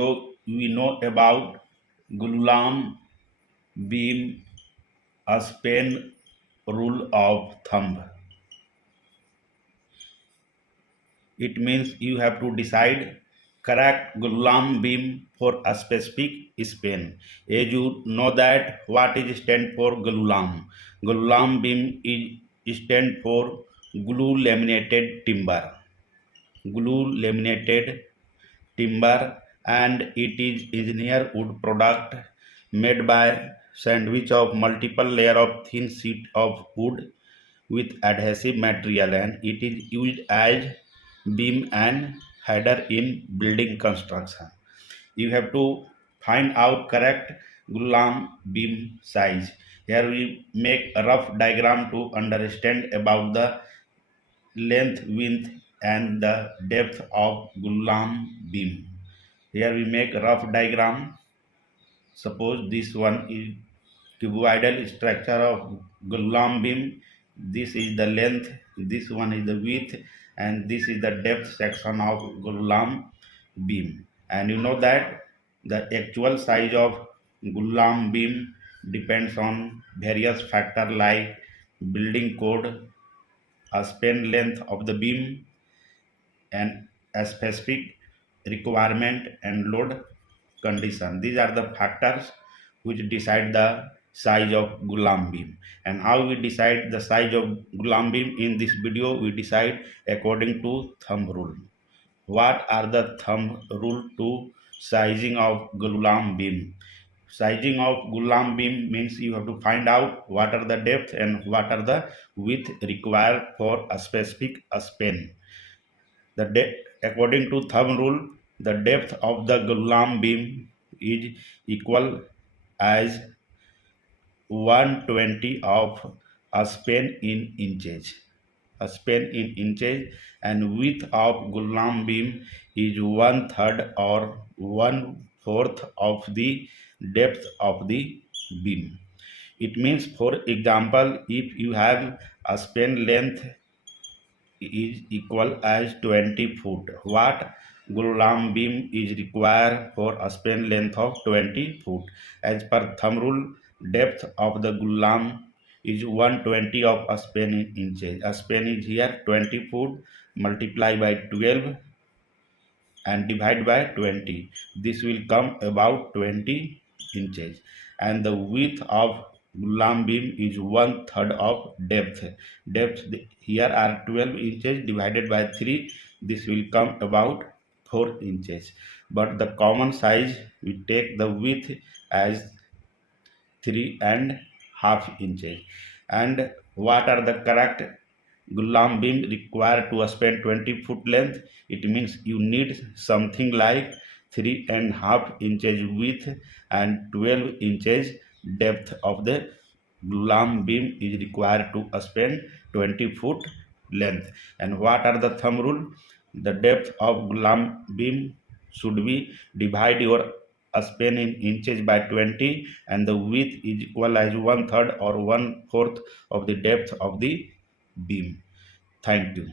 video we know about Gulam beam, a Spain rule of thumb. It means you have to decide correct Gulam beam for a specific span. As you know that what is stand for Gulam. Gulam beam is stand for glue laminated timber. Glue laminated timber, and it is engineered wood product made by sandwich of multiple layer of thin sheet of wood with adhesive material, and it is used as beam and header in building construction. You have to find out correct Gulam beam size. Here we make a rough diagram to understand about the length, width and the depth of Gulam beam. Here we make a rough diagram. Suppose this one is cuboidal structure of Gulam beam. This is the length, this one is the width, and this is the depth section of Gulam beam. And you know that the actual size of Gulam beam depends on various factors like building code, a span length of the beam, and a specific requirement and load condition. These are the factors which decide the size of Gulam beam. And how we decide the size of Gulam beam? In this video we decide according to thumb rule. What are the thumb rule to sizing of Gulam beam? Sizing of Gulam beam means you have to find out what are the depth and what are the width required for a specific span. According to thumb rule, the depth of the Gulam beam is equal as 1/20 of a span in inches. A span in inches, and width of Gulam beam is 1/3 or 1/4 of the depth of the beam. It means, for example, if you have a span length is equal as 20 foot, what Gulam beam is required for a span length of 20 foot. As per thumb rule, depth of the Gulam is 1/20 of a span in inches. A span is here 20 foot, multiply by 12 and divide by 20. This will come about 20 inches. And the width of Gulam beam is 1/3 of depth. Depth here are 12 inches divided by 3. This will come about 4 inches. But the common size, we take the width as 3.5 inches. And what are the correct Gulam beam required to span 20 foot length? It means you need something like 3.5 inches width and 12 inches depth of the Gulam beam is required to span 20 foot length. And what are the thumb rule? The depth of Gulam beam should be divide your span in inches by 20, and the width is equal as 1/3 or 1/4 of the depth of the beam. Thank you.